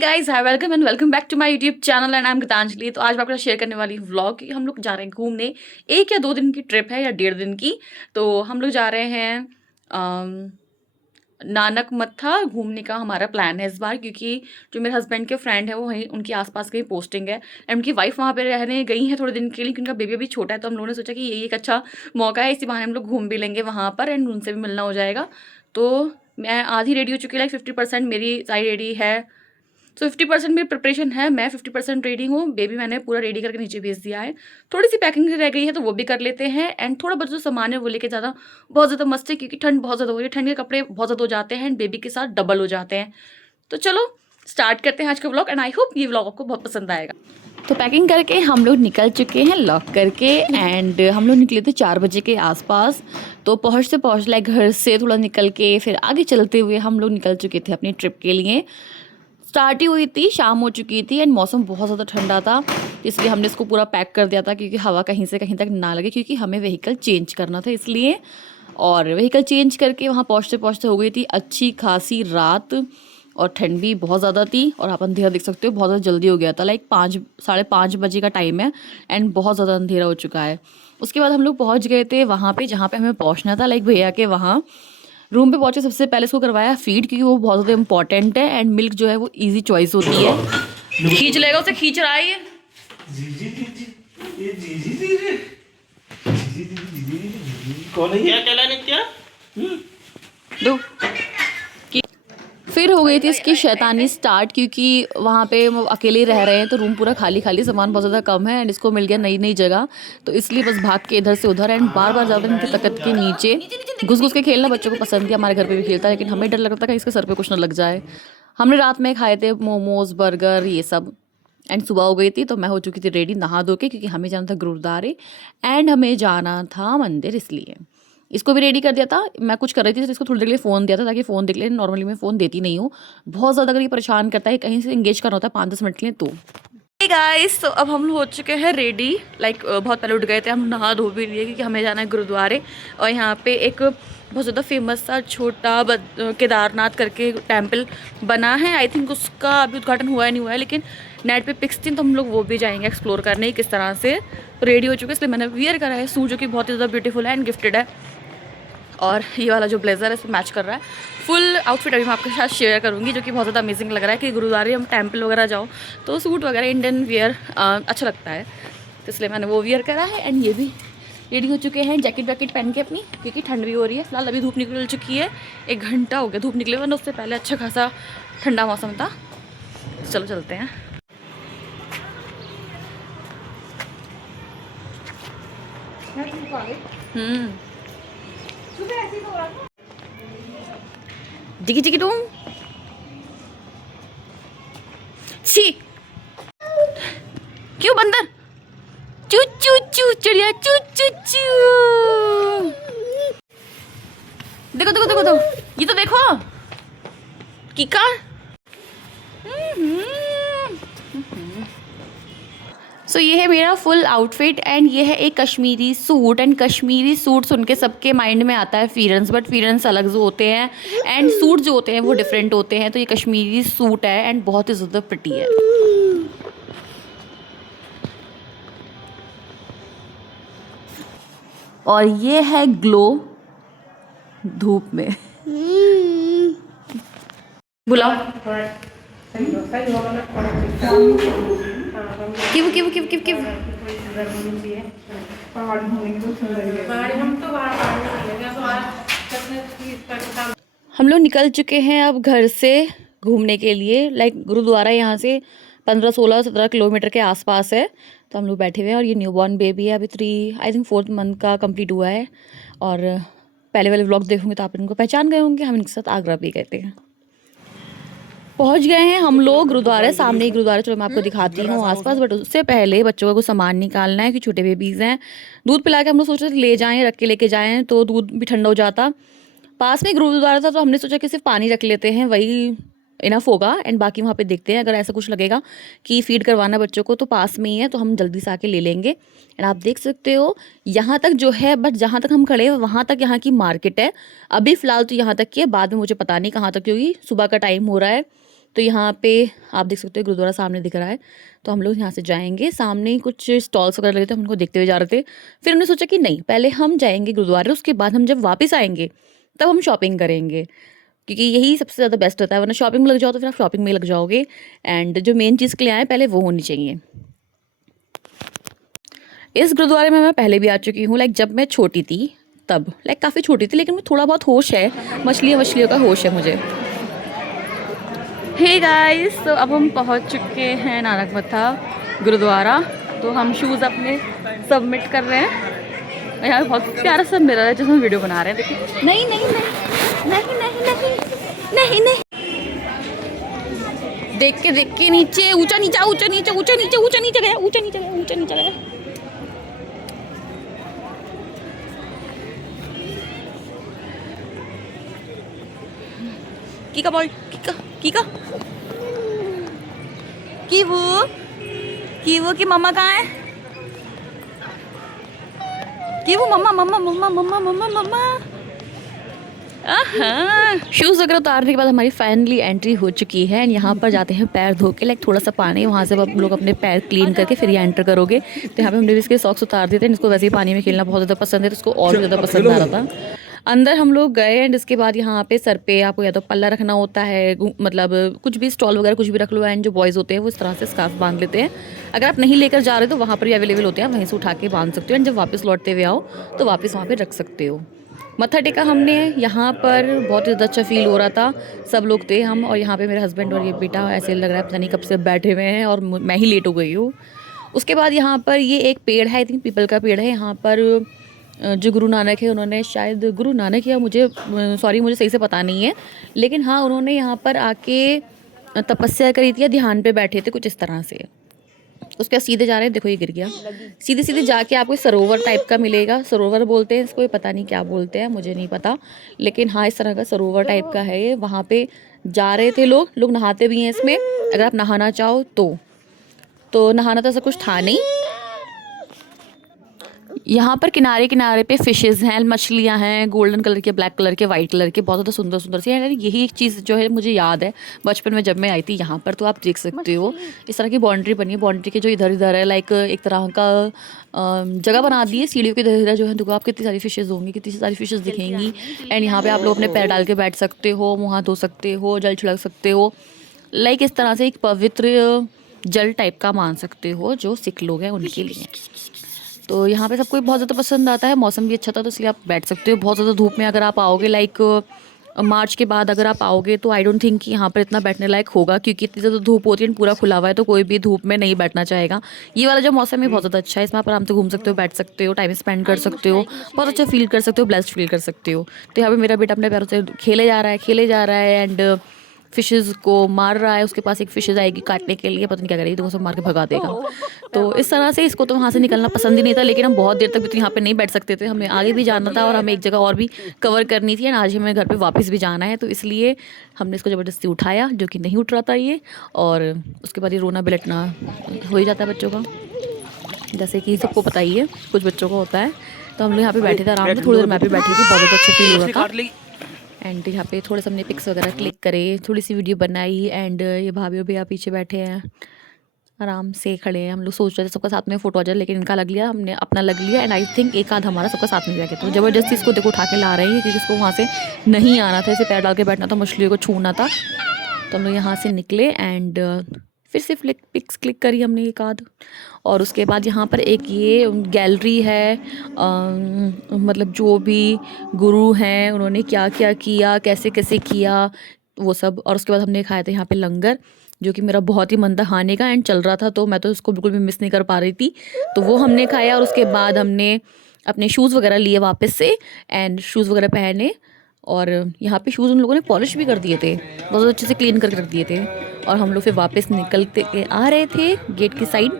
Guys, hi, welcome back to my YouTube channel and I am Gitanjali. तो आज मैं आपके साथ शेयर करने वाली हूँ व्लॉग कि हम लोग जा रहे हैं घूमने। 1 या 2 दिन की ट्रिप है या 1.5 दिन की। तो हम लोग जा रहे हैं नानक मत्था घूमने का हमारा प्लान है इस बार, क्योंकि जो मेरे हस्बैंड के फ्रेंड है वो वहीं उनके आसपास कहीं पोस्टिंग है एंड उनकी वाइफ वहाँ पे रहने गई है थोड़े दिन के लिए, क्योंकि उनका बेबी अभी छोटा है। तो हम लोगों ने सोचा कि यही एक अच्छा मौका है, इसी बहाने हम लोग घूम भी लेंगे वहाँ पर एंड उनसे भी मिलना हो जाएगा। तो मैं आधी रेडी हो चुकी है, लाइक 50% मेरी साइड रेडी है। सो 50% मेरी प्रिपरेशन है, मैं 50% रेडी हूँ। बेबी मैंने पूरा रेडी करके नीचे भेज दिया है। थोड़ी सी पैकिंग रह गई है तो वो भी कर लेते हैं एंड थोड़ा बहुत जो सामान है वो लेके ज़्यादा बहुत ज़्यादा मस्त है, क्योंकि ठंड बहुत ज़्यादा हो रही है। ठंड के कपड़े बहुत ज़्यादा हो जाते हैं एंड बेबी के साथ डबल हो जाते हैं। तो चलो स्टार्ट करते हैं आज का व्लॉग एंड आई होप ये व्लॉग आपको बहुत पसंद आएगा। तो पैकिंग करके हम लोग निकल चुके हैं लॉक करके एंड हम लोग निकले थे 4 बजे के आसपास। तो पहुँच लाइक घर से थोड़ा निकल के फिर आगे चलते हुए हम लोग निकल चुके थे अपनी ट्रिप के लिए। स्टार्ट ही हुई थी, शाम हो चुकी थी एंड मौसम बहुत ज़्यादा ठंडा था, इसलिए हमने इसको पूरा पैक कर दिया था क्योंकि हवा कहीं से कहीं तक ना लगे, क्योंकि हमें व्हीकल चेंज करना था इसलिए। और व्हीकल चेंज करके वहाँ पहुँचते पहुँचते हो गई थी अच्छी खासी रात और ठंड भी बहुत ज़्यादा थी। और आप अंधेरा देख सकते हो, बहुत ज़्यादा जल्दी हो गया था, लाइक 5 साढ़े 5 बजे का टाइम है एंड बहुत ज़्यादा अंधेरा हो चुका है। उसके बाद हम लोग पहुँच गए थे वहाँ पे जहाँ पे हमें पहुँचना था, लाइक भैया के वहाँ रूम पे पहुंचे। सबसे पहले इसको करवाया फीड, क्योंकि वो बहुत ज़्यादा इंपॉर्टेंट है एंड मिल्क जो है वो इजी चॉइस होती है। खींच लेगा उसे, खींच रहा है ये। कौन है क्या कहलाने क्या? दो फिर हो गई थी इसकी शैतानी स्टार्ट, क्योंकि वहाँ पे वो अकेले रह रहे हैं तो रूम पूरा खाली खाली, सामान बहुत ज़्यादा कम है एंड इसको मिल गया नई नई जगह, तो इसलिए बस भाग के इधर से उधर एंड बार बार ज़्यादा इनकी तकत के नीचे घुस घुस के खेलना बच्चों को पसंद है। हमारे घर पे भी खेलता है, लेकिन हमें डर लगता था कि इसके सर पे कुछ ना लग जाए। हमने रात में खाए थे मोमोज बर्गर ये सब एंड सुबह हो गई थी तो मैं हो चुकी थी रेडी नहा धो के, क्योंकि हमें जाना था गुरुद्वारे एंड हमें जाना था मंदिर, इसलिए इसको भी रेडी कर दिया था। मैं कुछ कर रही थी तो इसको थोड़ी देर के लिए फ़ोन दिया था ताकि फ़ोन देख ले। नॉर्मली मैं फ़ोन देती नहीं हूँ, बहुत ज़्यादा अगर ये परेशान करता है, कहीं से इंगेज करना होता है 5-10 मिनट के लिए। तो हे गाइस, तो अब हम हो चुके हैं रेडी, लाइक बहुत पहले उठ गए थे, हम नहा धो भी लिए क्योंकि हमें जाना है गुरुद्वारे। और यहाँ पे एक बहुत ज़्यादा फेमस सा छोटा केदारनाथ करके टेम्पल बना है। आई थिंक उसका अभी उद्घाटन हुआ है नहीं हुआ है, लेकिन नेट पे पिक्स थी तो हम लोग वो भी जाएंगे एक्सप्लोर करने किस तरह से। रेडी हो चुके हैं, इसलिए मैंने वियर करा है सूट जो कि बहुत ही ज़्यादा ब्यूटीफुल है एंड गिफ्टेड है। और ये वाला जो ब्लेज़र है इस पर मैच कर रहा है। फुल आउटफिट अभी मैं आपके साथ शेयर करूँगी, जो कि बहुत ज़्यादा अमेजिंग लग रहा है कि गुरुद्वारे हम टेम्पल वगैरह जाओ तो सूट वगैरह इंडियन वियर अच्छा लगता है, तो इसलिए मैंने वो वियर करा है। एंड ये भी रेडी हो चुके हैं जैकेट वैकेट पहन के अपनी, क्योंकि ठंड भी हो रही है। फिलहाल अभी धूप निकल चुकी है, 1 घंटा हो गया धूप निकले, वरना उससे पहले अच्छा खासा ठंडा मौसम था। चलो चलते हैं। जिगी जिगी डूम सी क्यों बंदर चू चू चू चिड़िया चू चू चू। देखो देखो देखो ये तो देखो कीका। सो ये है मेरा फुल आउटफिट एंड ये है एक Kashmiri suit. And Kashmiri suit सुन के सबके माइंड में आता है फीरेंस, बट फीरेंस अलग जो होते हैं एंड सूट जो होते हैं वो डिफरेंट होते हैं। तो ये कश्मीरी सूट है एंड बहुत ही ज़्यादा प्रिटी है। और ये है ग्लो धूप में। बुलाओ किव किव किव किव किव। हम लोग निकल चुके हैं अब घर से घूमने के लिए। लाइक गुरुद्वारा यहाँ से 15-16-17 किलोमीटर के आसपास है। तो हम लोग बैठे हुए हैं और ये न्यूबॉर्न बेबी है, अभी 4th मंथ का कंप्लीट हुआ है। और पहले वाले व्लॉग देखोगे तो आप इनको पहचान गए होंगे, हम इनके साथ आगरा भी गए थे। पहुंच गए हैं हम लोग गुरुद्वारे, सामने ही गुरुद्वारा। चलो मैं आपको दिखाती हूँ आसपास, बट उससे पहले बच्चों का कुछ सामान निकालना है, कि छोटे बेबीज़ हैं। दूध पिला के हम लोग सोच रहे थे ले जाएं, रख के लेके जाएं तो दूध भी ठंडा हो जाता। पास में गुरुद्वारा था तो हमने सोचा कि सिर्फ पानी रख लेते हैं, वही इनफ होगा एंड बाकी वहाँ पे देखते हैं। अगर ऐसा कुछ लगेगा कि फ़ीड करवाना बच्चों को तो पास में ही है, तो हम जल्दी से आके ले लेंगे। एंड आप देख सकते हो यहाँ तक जो है, बट जहाँ तक हम खड़े हैं वहाँ तक यहाँ की मार्केट है। अभी फ़िलहाल तो यहाँ तक की है, बाद में मुझे पता नहीं कहाँ तक, क्योंकि सुबह का टाइम हो रहा है तो यहाँ पे आप देख सकते हो गुरुद्वारा सामने दिख रहा है, तो हम लोग यहाँ से जाएंगे। सामने ही कुछ स्टॉल्स वगैरह लगे थे, हम उनको देखते हुए जा रहे थे। फिर हमने सोचा कि नहीं, पहले हम जाएंगे गुरुद्वारे, उसके बाद हम जब वापस आएंगे तब हम शॉपिंग करेंगे, क्योंकि यही सबसे ज़्यादा बेस्ट होता है। वरना शॉपिंग में लग जाओ तो फिर आप शॉपिंग में लग जाओगे, एंड जो मेन चीज़ के लिए आए पहले वो होनी चाहिए। इस गुरुद्वारे में मैं पहले भी आ चुकी हूँ, लाइक जब मैं छोटी थी तब, लाइक काफ़ी छोटी थी, लेकिन मुझे थोड़ा बहुत होश है, मछलियों का होश है मुझे। हे गाइस, तो अब हम पहुँच चुके हैं नानकमत्ता गुरुद्वारा। तो हम शूज़ अपने सबमिट कर रहे हैं। और यहाँ पे बहुत प्यारा सा मिरर है जिसमें वीडियो बना रहे हैं। देखिए, नहीं नहीं नहीं नहीं नहीं नहीं नहीं नहीं, देख के नीचे, ऊंचा नीचा, ऊंचा नीचा, ऊंचा नीचा, ऊंचा नीचा गया, ऊंचा नीचा गया, ऊंचा नीचा गया। कीका बॉल, कीका कीवू की मम्मा कहाँ है? कीवू मम्मा मम्मा मम्मा मम्मा मम्मा मम्मा। शूज़ वगैरह उतारने के बाद हमारी फाइनली एंट्री हो चुकी है, एंड यहाँ पर जाते हैं पैर धो के, लाइक थोड़ा सा पानी, वहाँ से आप लोग अपने पैर क्लीन करके फिर यहाँ एंटर करोगे। तो यहाँ पे हमने भी इसके सॉक्स उतार दिए थे। इसको वैसे ही पानी में खेलना बहुत ज़्यादा पसंद है, तो इसको और ज़्यादा पसंद आ रहा था। अंदर हम लोग गए, एंड इसके बाद यहाँ पे सर पे आपको या तो पल्ला रखना होता है, मतलब कुछ भी स्टॉल वगैरह कुछ भी रख लो, एंड जो बॉयज़ होते हैं वो इस तरह से स्कार्फ बांध लेते हैं। अगर आप नहीं लेकर जा रहे तो वहाँ पर भी अवेलेबल होते हैं, वहीं से उठा के बांध सकते हो, एंड जब वापस लौटते हुए आओ तो वापस वहाँ पर रख सकते हो। मत्था टेका हमने, यहाँ पर बहुत ज़्यादा अच्छा फील हो रहा था, सब लोग थे हम, और यहाँ पे मेरे हस्बैंड और ये बेटा ऐसे लग रहा है पता नहीं कब से बैठे हुए हैं, और मैं ही लेट हो गई हूँ। उसके बाद यहाँ पर ये एक पेड़ है, आई थिंक पीपल का पेड़ है। यहाँ पर जो गुरु नानक है, उन्होंने शायद गुरु नानक या मुझे सही से पता नहीं है, लेकिन हाँ उन्होंने यहाँ पर आके तपस्या करी थी या ध्यान पे बैठे थे कुछ इस तरह से। उसके बाद सीधे जा रहे हैं, देखो ये गिर गया। सीधे सीधे जाके आपको सरोवर टाइप का मिलेगा, सरोवर बोलते हैं इसको, पता नहीं क्या बोलते हैं, मुझे नहीं पता, लेकिन हाँ इस तरह का सरोवर टाइप का है ये। वहाँ पे जा रहे थे लोग नहाते भी हैं इसमें, अगर आप नहाना चाहो तो नहाना तो ऐसा कुछ था नहीं। यहाँ पर किनारे किनारे पे फिशेज़ हैं, मछलियाँ हैं, गोल्डन कलर के, ब्लैक कलर के, वाइट कलर के, बहुत ज़्यादा सुंदर सुंदर सी है। यही एक चीज़ जो है मुझे याद है बचपन में जब मैं आई थी यहाँ पर, तो आप देख सकते हो इस तरह की बाउंड्री बनी है। बाउंड्री के जो इधर इधर है, लाइक एक तरह का जगह बना दी है, सीढ़ियों के इधर इधर जो है, देखो आप कितनी सारी फिशेज़ होंगी, कितनी सारी फिशेज़ दिखेंगी। एंड यहाँ पर आप लोग अपने पैर डाल के बैठ सकते हो, मुँह हाथ धो सकते हो, जल छिड़क सकते हो, लाइक इस तरह से एक पवित्र जल टाइप का मान सकते हो जो सिख लोग हैं उनके लिए। तो यहाँ पे सबको बहुत ज़्यादा पसंद आता है, मौसम भी अच्छा था तो इसलिए आप बैठ सकते हो। बहुत ज़्यादा धूप में अगर आप आओगे, लाइक मार्च के बाद अगर आप आओगे, तो आई डोंट थिंक कि यहाँ पर इतना बैठने लायक होगा, क्योंकि इतनी ज़्यादा धूप होती है, पूरा खुला हुआ है, तो कोई भी धूप में नहीं बैठना चाहेगा। ये वाला जो मौसम है बहुत ज़्यादा अच्छा है, इसमें आप आराम से घूम सकते हो, बैठ सकते हो, टाइम स्पेंड कर सकते हो, बहुत अच्छा फील कर सकते हो, ब्लेस्ड फील कर सकते हो। तो यहाँ पर मेरा बेटा अपने पैरों से खेले जा रहा है एंड फिशेज़ को मार रहा है। उसके पास एक फिशेज़ आएगी काटने के लिए, पता नहीं क्या करेगी, तो वो सब मार के भगा देगा। तो इस तरह से इसको तो वहाँ से निकलना पसंद ही नहीं था, लेकिन हम बहुत देर तक भी तो यहाँ पे नहीं बैठ सकते थे, हमें आगे भी जाना था और हमें एक जगह और भी कवर करनी थी, और आज हमें घर पे वापस भी जाना है। तो इसलिए हमने इसको ज़बरदस्ती उठाया, जो कि नहीं उठ रहा था ये, और उसके बाद ये रोना बिलटना हो ही जाता है बच्चों का, जैसे कि सबको पता ही है, कुछ बच्चों को होता है। तो हम लोग यहाँ पे बैठे थे आराम से, थोड़ी देर मैं भी बैठी थी, बहुत अच्छा फील हो रहा था। एंड यहाँ पे थोड़े से हमने पिक्स वगैरह क्लिक करे, थोड़ी सी वीडियो बनाई, एंड ये भाभी भैया पीछे बैठे हैं, आराम से खड़े हैं। हम लोग सोच रहे थे सबका साथ में फ़ोटो आ जाए, लेकिन इनका लग लिया, हमने अपना लग लिया, एंड आई थिंक एक आध हमारा सबका साथ में गया। तो ज़बरदस्ती इसको देखो उठा के ला रहे हैं, क्योंकि इसको वहाँ से नहीं आना था, इसे पैर डाल के बैठना था, मछलियों को छूना था। तो हम लोग यहाँ से निकले, एंड फिर से पिक्स क्लिक करी हमने एक आध, और उसके बाद यहाँ पर एक ये गैलरी है, मतलब जो भी गुरु हैं उन्होंने क्या क्या किया, कैसे कैसे किया, वो सब। और उसके बाद हमने खाया था यहाँ पे लंगर, जो कि मेरा बहुत ही मन था खाने का, एंड चल रहा था, तो मैं तो उसको बिल्कुल भी मिस नहीं कर पा रही थी, तो वो हमने खाया। और उसके बाद हमने अपने शूज़ वगैरह लिए वापस से, एंड शूज़ वगैरह पहने, और यहाँ पे शूज़ उन लोगों ने पॉलिश भी कर दिए थे, बहुत अच्छे से क्लीन करके रख दिए थे। और हम लोग फिर वापस निकलते आ रहे थे गेट की साइड।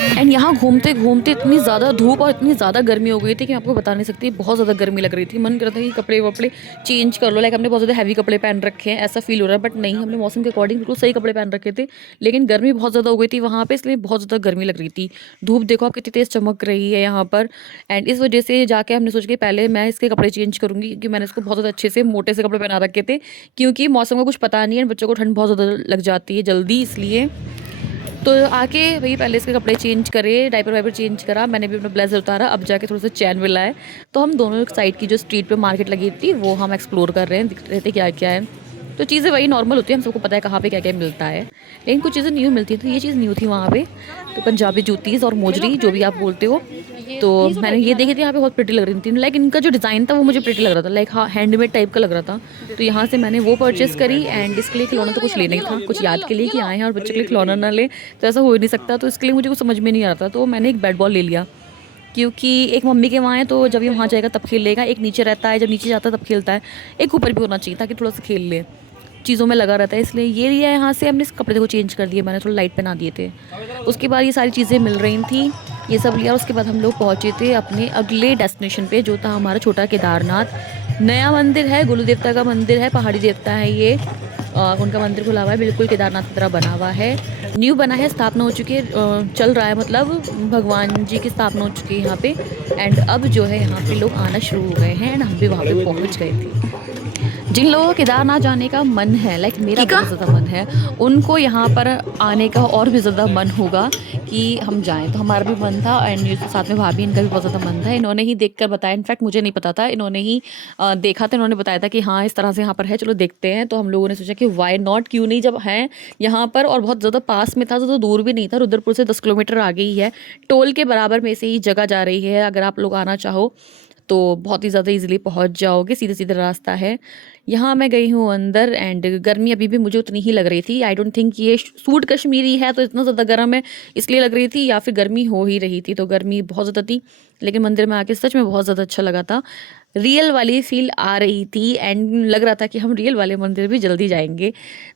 एंड यहाँ घूमते घूमते इतनी ज़्यादा धूप और इतनी ज़्यादा गर्मी हो गई थी कि मैं आपको बता नहीं सकती, बहुत ज़्यादा गर्मी लग रही थी। मन कर रहा था कि कपड़े वपड़े चेंज कर लो, लाइक हमने बहुत ज़्यादा हैवी कपड़े पहन रखे हैं ऐसा फील हो रहा है, बट नहीं, हमने मौसम के अकॉर्डिंग बिल्कुल सही कपड़े पहन रखे थे। लेकिन गर्मी बहुत ज़्यादा हो गई थी वहाँ पे, इसलिए बहुत ज़्यादा गर्मी लग रही थी। धूप देखो आप कितनी तेज़ चमक रही है यहाँ पर। एंड इस वजह से जाके हमने सोचा कि पहले मैं इसके कपड़े चेंज करूँगी, क्योंकि मैंने इसको बहुत ज़्यादा अच्छे से मोटे से कपड़े पहना रखे थे, क्योंकि मौसम का कुछ पता नहीं है, बच्चों को ठंड बहुत ज़्यादा लग जाती है जल्दी, इसलिए। तो आके भई पहले इसके कपड़े चेंज करे, डायपर वाइपर चेंज करा, मैंने भी अपना ब्लेज़र उतारा, अब जाके थोड़ा-सा चैन मिला है। तो हम दोनों साइड की जो स्ट्रीट पे मार्केट लगी थी, वो हम एक्सप्लोर कर रहे हैं, दिख रहे थे क्या-क्या है। तो चीज़ें वही नॉर्मल होती है, हम सबको पता है कहाँ पे क्या-क्या मिलता है। लेकिन कुछ चीज़ें न्यू मिलती हैं, तो ये चीज़ न्यू थी वहाँ पे। तो पंजाबी जूतीज़ और मोजरी, जो भी आप बोलते हो, तो मैंने ये देखी थी, यहाँ पे बहुत प्रिटी लग रही थी। लाइक इनका जो डिज़ाइन था वो मुझे प्रिटी लग रहा था, लाइक हाँ, हैंडमेड टाइप का लग रहा था। तो यहाँ से मैंने वो परचेज़ करी। एंड इसके लिए खिलौना तो कुछ लेना ही था, कुछ याद के लिए कि आए हैं और बच्चे के लिए खिलौना ना लें, तो ऐसा हो ही नहीं सकता। तो इसके लिए मुझे कुछ समझ में नहीं आ रहा था, तो मैंने एक बैट बॉल ले लिया, क्योंकि एक मम्मी के वहाँ है, तो जब ये वहाँ जाएगा तब खेल लेगा। एक नीचे रहता है, जब नीचे जाता है तब खेलता है। एक ऊपर भी होना चाहिए ताकि थोड़ा सा खेल ले, चीज़ों में लगा रहता है, इसलिए ये लिया है यहाँ से। हमने इस कपड़े को चेंज कर दिए, मैंने थोड़ा लाइट पहना दिए थे। उसके बाद ये सारी चीज़ें मिल रही थी, ये सब लिया। उसके बाद हम लोग पहुँचे थे अपने अगले डेस्टिनेशन पे, जो था हमारा छोटा केदारनाथ। नया मंदिर है, गुरु देवता का मंदिर है, पहाड़ी देवता है ये। उनका मंदिर खुला हुआ है, बिल्कुल केदारनाथ की तरह बना हुआ है, न्यू बना है, स्थापना हो चुकी है, चल रहा है, मतलब भगवान जी की स्थापना हो चुकी है यहाँ पे। एंड अब जो है यहाँ पे लोग आना शुरू हो गए हैं, एंड हम भी वहाँ पे पहुँच गए थे। जिन लोगों को केदारनाथ जाने का मन है, लाइक मेरा बहुत ज़्यादा मन है, उनको यहाँ पर आने का और भी ज़्यादा मन होगा कि हम जाएं। तो हमारा भी मन था, एंड ये साथ में भाभी, इनका भी बहुत ज़्यादा मन था। इन्होंने ही देखकर बताया, इनफैक्ट मुझे नहीं पता था, इन्होंने ही देखा था, इन्होंने बताया था कि हाँ इस तरह से यहाँ पर है, चलो देखते हैं। तो हम लोगों ने सोचा कि वाई नॉट, क्यों नहीं, जब हैं यहाँ पर और बहुत ज़्यादा पास में था, तो दूर भी नहीं था, रुद्रपुर से 10 किलोमीटर आगे ही है, टोल के बराबर में से ही जगह जा रही है। अगर आप लोग आना चाहो तो बहुत ही ज़्यादा ईज़िली पहुँच जाओगे, सीधा-सीधा रास्ता है। यहाँ मैं गई हूँ अंदर, एंड गर्मी अभी भी मुझे उतनी ही लग रही थी। आई डोंट थिंक ये सूट कश्मीरी है तो इतना ज़्यादा गर्म है इसलिए लग रही थी, या फिर गर्मी हो ही रही थी, तो गर्मी बहुत ज़्यादा थी। लेकिन मंदिर में आके सच में बहुत ज़्यादा अच्छा लगा था। रियल वाली फ़ील आ रही थी, एंड लग रहा था कि हम रियल वाले मंदिर भी जल्दी जाएँगे।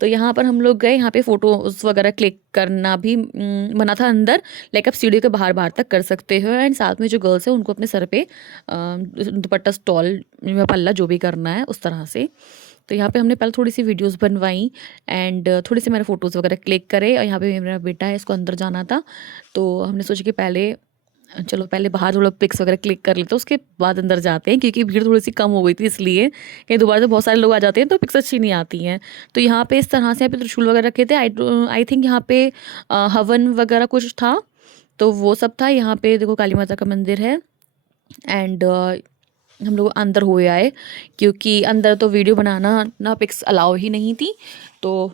तो यहाँ पर हम लोग गए, यहाँ पे फ़ोटोज़ वगैरह क्लिक करना भी मना था अंदर, लाइक आप सीढ़ी के बाहर-बाहर तक कर सकते हो। एंड साथ में जो गर्ल्स हैं उनको अपने सर पे दुपट्टा, स्टॉल या पल्ला, जो भी करना है उस तरह से। तो यहाँ पे हमने पहले थोड़ी-सी वीडियोज़ बनवाई, एंड थोड़ी सी मैंने फ़ोटोज़ वगैरह क्लिक करे। और यहाँ पे मेरा बेटा है, इसको अंदर जाना था, तो हमने सोचा कि पहले चलो पहले बाहर थोड़ा पिक्स वगैरह क्लिक कर लेते हैं, उसके बाद अंदर जाते हैं, क्योंकि भीड़ थोड़ी-सी कम हो गई थी इसलिए, कहीं दोबारा से बहुत सारे लोग आ जाते हैं तो पिक्स अच्छी नहीं आती हैं। तो यहाँ पे इस तरह से यहाँ पे त्रिशूल वगैरह रखे थे। आई थिंक यहाँ पे हवन वगैरह कुछ था, तो वो सब था। यहाँ पे देखो काली माता का मंदिर है। एंड हम लोग अंदर हुए आए, क्योंकि अंदर तो वीडियो बनाना ना, पिक्स अलाउ ही नहीं थी, तो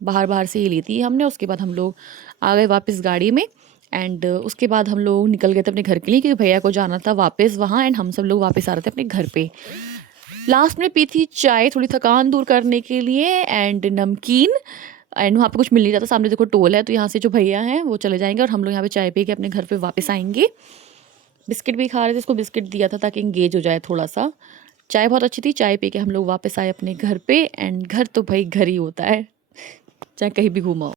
बाहर से ही ली थी हमने। उसके बाद हम लोग आ गए वापस गाड़ी में, एंड उसके बाद हम लोग निकल गए थे अपने घर के लिए, क्योंकि भैया को जाना था वापस वहाँ, एंड हम सब लोग वापस आ रहे थे अपने घर पे। लास्ट में पी थी चाय, थोड़ी थकान दूर करने के लिए, एंड नमकीन। एंड वहाँ पे कुछ मिल नहीं जाता, सामने देखो टोल है, तो यहाँ से जो भैया हैं वो चले जाएंगे, और हम लोग यहाँ पे चाय पी के अपने घर पे वापस आएंगे। बिस्किट भी खा रहे थे, इसको बिस्किट दिया था ताकि इंगेज हो जाए थोड़ा सा। चाय बहुत अच्छी थी, चाय पी के हम लोग वापस आए अपने घर पे। एंड घर तो भाई घर ही होता है, चाहे कहीं भी घूमा हो।